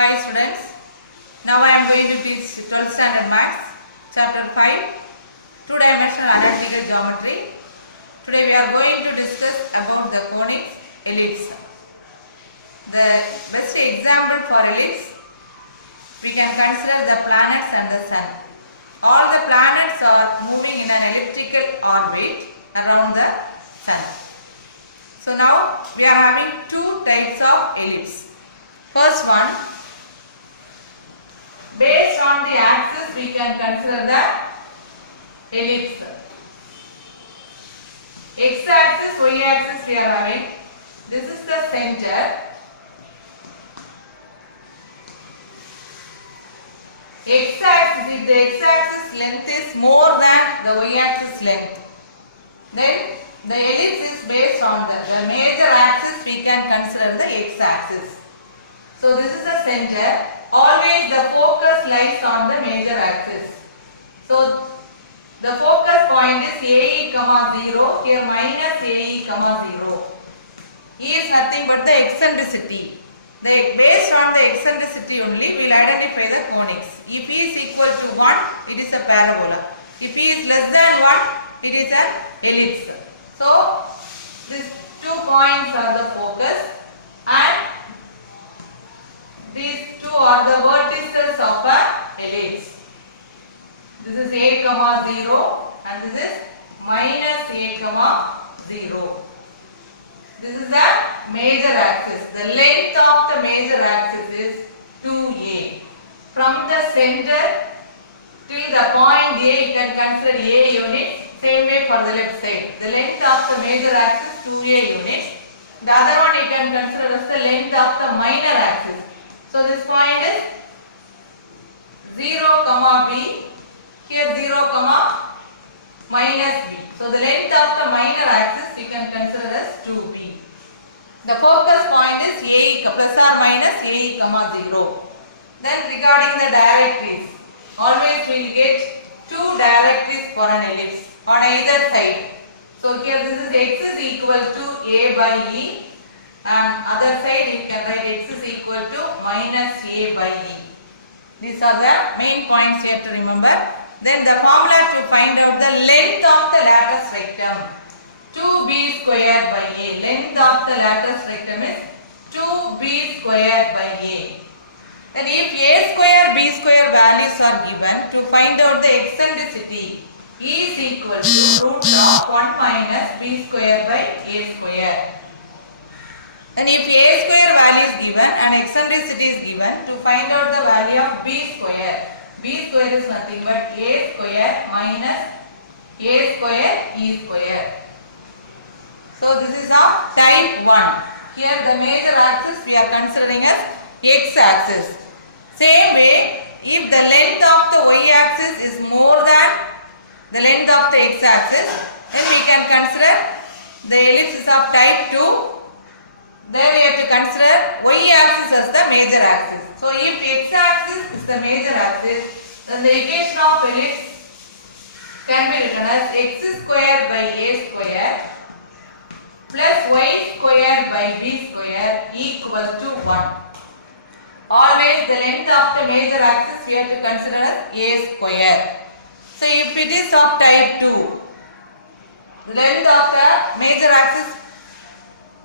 Hi students, now I am going to teach 12th standard maths, chapter 5, two-dimensional analytical geometry. Today we are going to discuss about the conic ellipse. The best example for ellipse, we can consider the planets and the sun. All the planets are moving in an elliptical orbit around the sun. So now we are having two types of ellipse. First one, based on the axis we can consider the ellipse. X axis, y axis we are having. This is the center. X axis, if the x axis length is more than the y axis length, then the ellipse is based on the major axis we can consider the x axis. So this is the center. Always the focus lies on the major axis. So the focus point is AE, 0, here minus AE, 0. E is nothing but the eccentricity. Based on the eccentricity only we will identify the conics. If E is equal to 1, it is a parabola. If E is less than 1, it is an ellipse. So these 2 points are the focus and these two are the vertices of an ellipse. This is A, 0 and this is minus A, 0. This is the major axis. The length of the major axis is 2A. From the center till the point A, you can consider A units. Same way for the left side. The length of the major axis 2A units. The other one you can consider as the length of the minor axis. So this point is 0, B. Here 0, minus B. So the length of the minor axis you can consider as 2B. The focus point is AE plus or minus AE, 0. Then regarding the directries, always we will get two directries for an ellipse on either side. So here this is x is equal to A by E. And other side you can write x is equal to minus A by E. These are the main points you have to remember. Then the formula to find out the length of the lattice rectum. 2b square by A. Length of the lattice rectum is 2b square by A. Then if A square, B square values are given, to find out the eccentricity, E is equal to root of 1 minus B square by A square. And if A square value is given and eccentricity is given, to find out the value of B square. B square is nothing but A square minus A square E square. So this is of type 1. Here the major axis we are considering as x axis. Same way, if the length of the y axis is more than the length of the x axis, then we can consider the ellipse is of type 2. There we have to consider y axis as the major axis. So if x axis is the major axis, then the equation of ellipse can be written as x square by A square plus y square by B square equal to 1. Always the length of the major axis we have to consider as A square. So if it is of type 2, the length of the major axis,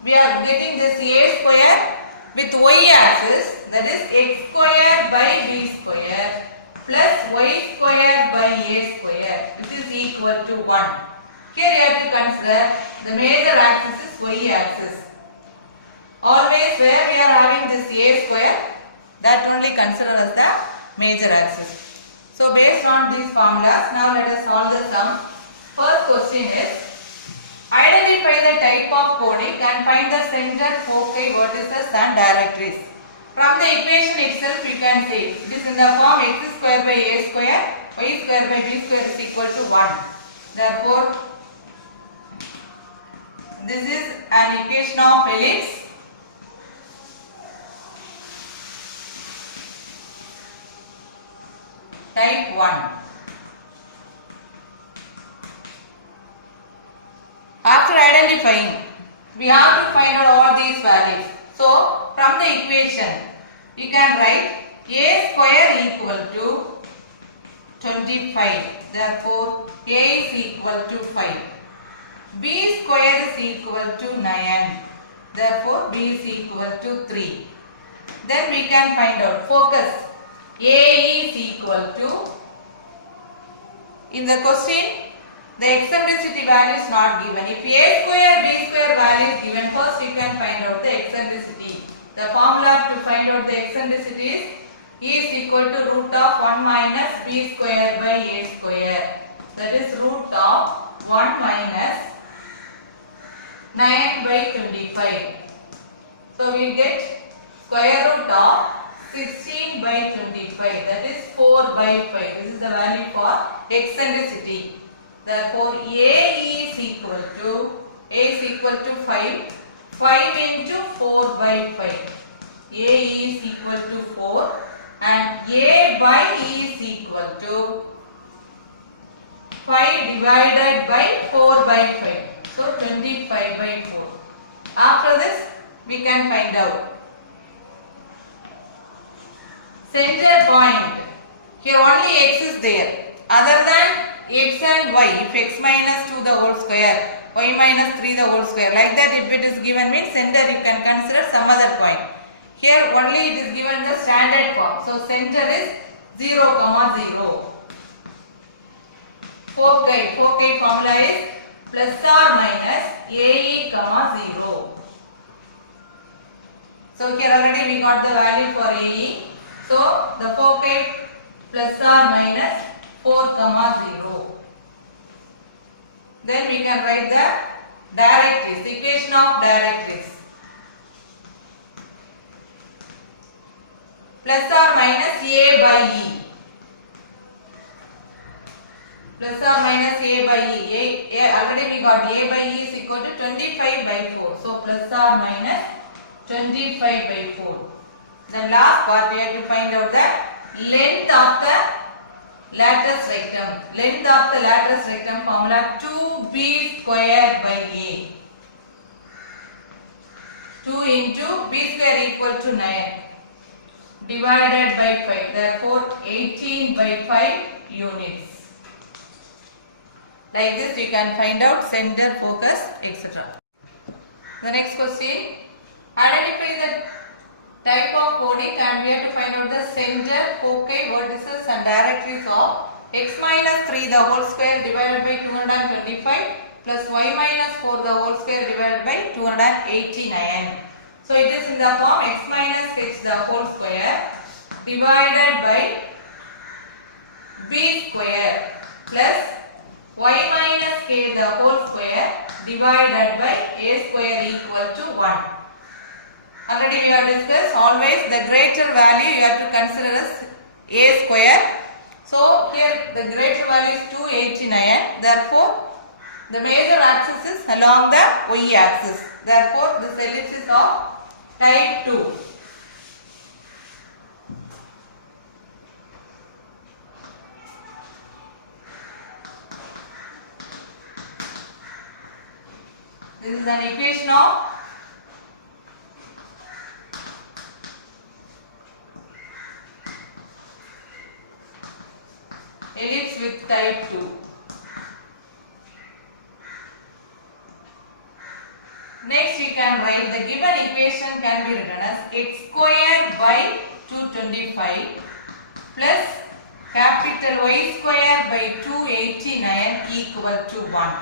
we are getting this A square with y axis, that is x square by B square plus y square by A square, which is equal to 1. Here you have to consider the major axis is y axis. Always where we are having this A square, that only consider as the major axis. So based on these formulas, now let us solve the sum. First question is, identify the type of conic and find the center, foci, vertices and directories. From the equation itself you can see it is in the form x square by A square, y square by B square is equal to 1. Therefore, this is an equation of ellipse. Type 1. After identifying, we have to find out all these values. So, from the equation, You can write a square equal to 25. Therefore, a is equal to 5. B square is equal to 9. Therefore, b is equal to 3. Then we can find out. Focus. A is equal to, in the question, the eccentricity value is not given. If a square, b square value is given, first we can find out the eccentricity. The formula to find out the eccentricity is E is equal to root of 1 minus b square by a square. That is root of 1 minus 9 by 25. So we get square root of 16 by 25. That is 4 by 5. This is the value for eccentricity. Therefore, A is equal to 5. 5 into 4 by 5. A is equal to 4 and A by E is equal to 5 divided by 4 by 5. So 25 by 4. After this, we can find out. Center point. Here only x is there. Other than x and y, if x minus 2 the whole square, y minus 3 the whole square, like that if it is given means center you can consider some other point. Here only it is given the standard form. So center is 0, 0. Foci formula is plus or minus AE, 0. So here already we got the value for AE. So the foci plus or minus 4, 0. Then we can write the directrix, equation of directrix. Plus or minus A by E. Plus or minus A by E. Already we got A by E is equal to 25 by 4. So plus or minus 25 by 4. Then last part we have to find out the length of the lattice rectum. Length of the lattice rectum formula 2b square by A. 2 into b square equal to 9 divided by 5. Therefore 18 by 5 units. Like this you can find out center, focus, etc. The next question. Identify the type of coding and we have to find out the center, foci, vertices and directrix of x minus 3 the whole square divided by 225 plus y minus 4 the whole square divided by 289. So it is in the form x minus h the whole square divided by b square plus y minus k the whole square divided by a square equal to 1. Already we have discussed always the greater value you have to consider as a square. So here the greater value is 289. Therefore the major axis is along the y axis. Therefore this ellipse is of type 2. This is an equation of ellipse with type 2. Next you can write the given equation can be written as x square by 225 plus capital Y square by 289 equal to 1.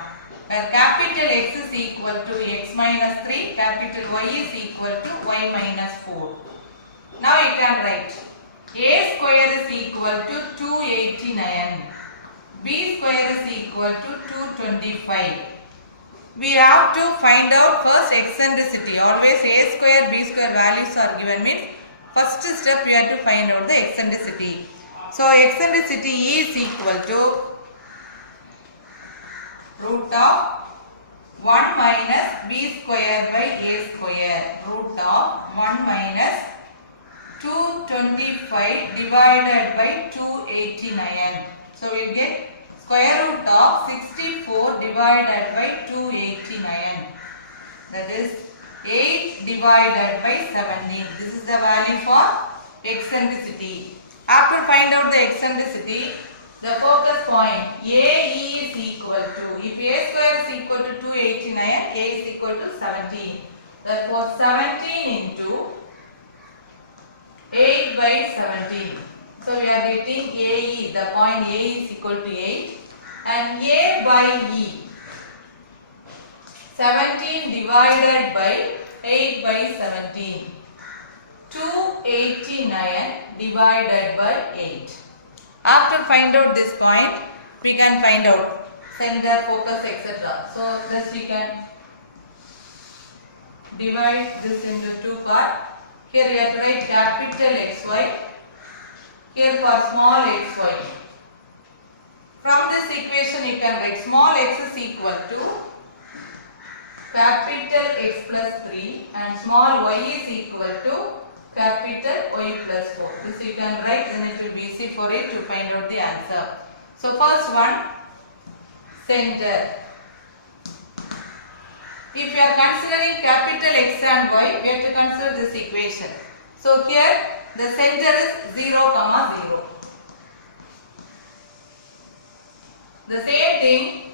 Where capital X is equal to x minus 3, capital Y is equal to y minus 4. Now you can write a square is equal to 289, b square is equal to 225. We have to find out first eccentricity. Always a square, b square values are given means first step we have to find out the eccentricity. So eccentricity is equal to root of 1 minus b square by a square. Root of 1 minus 225 divided by 289. So we get square root of 64 divided by 289. That is 8 divided by 17. This is the value for eccentricity. After find out the eccentricity, the focus point AE is equal to, if A square is equal to 289, A is equal to 17. Therefore 17 into 8 by 17. So we are getting AE, the point A is equal to 8, and A by E, 17 divided by 8 by 17. 289 divided by 8. After find out this point, we can find out center, focus, etc. So just we can divide this into two parts. Here we have to write capital XY. Here for small xy. From this equation you can write small x is equal to capital X plus 3 and small y is equal to capital Y plus 4. This you can write, then it will be easy for it to find out the answer. So first one, center. If you are considering capital X and Y, we have to consider this equation. So here the center is 0, 0. The same thing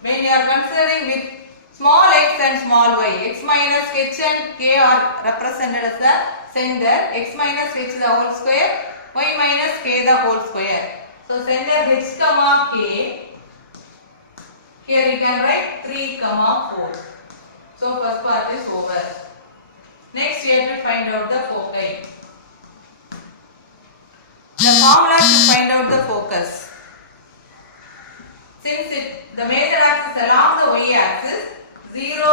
when you are considering with small x and small y. X minus h and k are represented as the center. X minus h the whole square, y minus k the whole square. So center h comma k. Here you can write 3 comma 4. So first part is over. Next we have to find out the foci. The formula to find out the focus. Since the major axis along the y axis 0,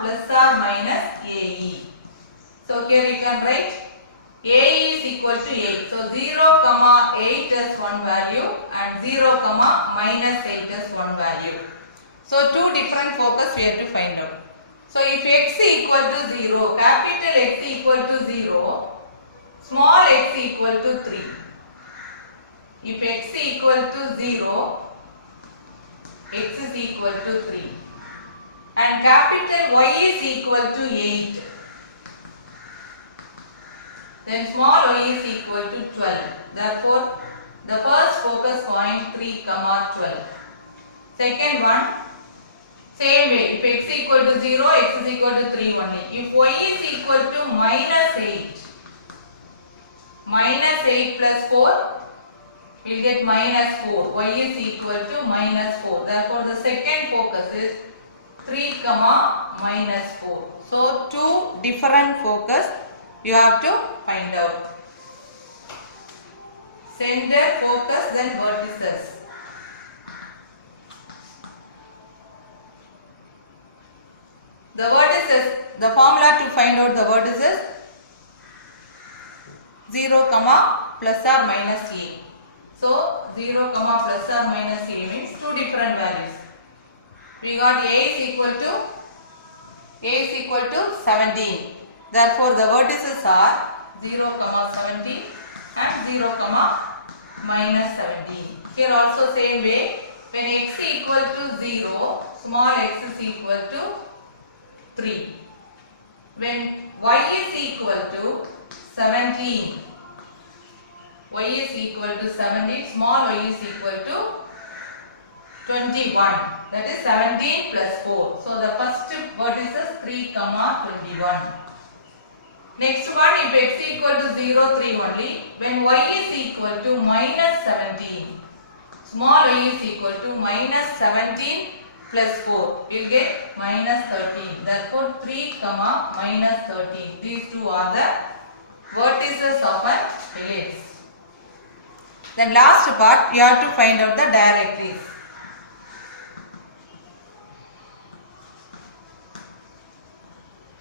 plus or minus AE. So here you can write AE is equal to 8. So 0, 8 is one value and 0, minus 8 is one value. So two different focus we have to find out. So if x equal to 0, capital X equal to 0, small x equal to 3. If x equal to 0, x is equal to 3. And capital Y is equal to 8. Then small y is equal to 12. Therefore, the first focus point 3, 12. Second one, same way. If x equal to 0, x is equal to 3 only. If y is equal to minus 8, minus 8 plus 4, we will get minus 4. Y is equal to minus 4. Therefore, the second focus is 3, minus 4. So, two different focus you have to find out. Center, focus, then vertices. The vertices, the formula to find out the vertices 0, plus or minus a. So 0, plus or minus a means two different values. We got a is equal to 17. Therefore the vertices are 0, 17 and 0, minus 17. Here also same way, when x equal to 0, small x is equal to 3. When y is equal to 17, y is equal to 17, small y is equal to 21. That is 17 plus 4. So the first vertice is 3, 21. Next one, if x equal to 0, 3 only. When y is equal to minus 17, small y is equal to minus 17 plus 4. We will get minus 13. Therefore 3, minus 13. These two are the vertices of an ellipse. Then last part, you have to find out the directrice.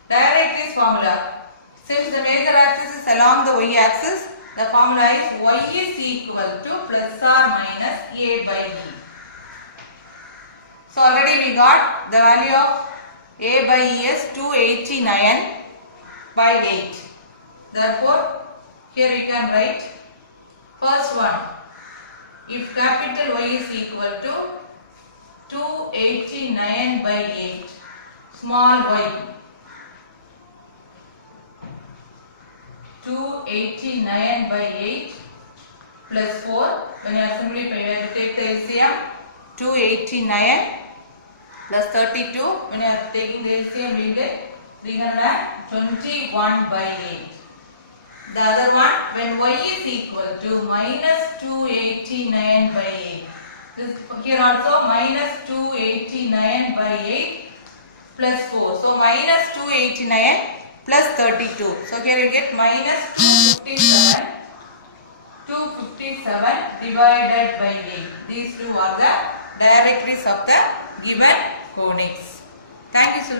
Directrice formula. Since the major axis is along the y axis, the formula is y is equal to plus or minus a by e. So already we got the value of a by e is 289 by 8. Therefore, here we can write first one. If capital Y is equal to 289 by 8, small y 2 289 by 8 plus 4. When you are simplifying, you have to take the LCM. 289 plus 32. When you are taking the LCM, we get 321 by 8. The other one, when y is equal to minus 289 by 8. This here also minus 289 by 8 plus 4. So minus 289 plus 32. So here you get minus 257 divided by 8. These two are the directories of the given conics. Thank you, children.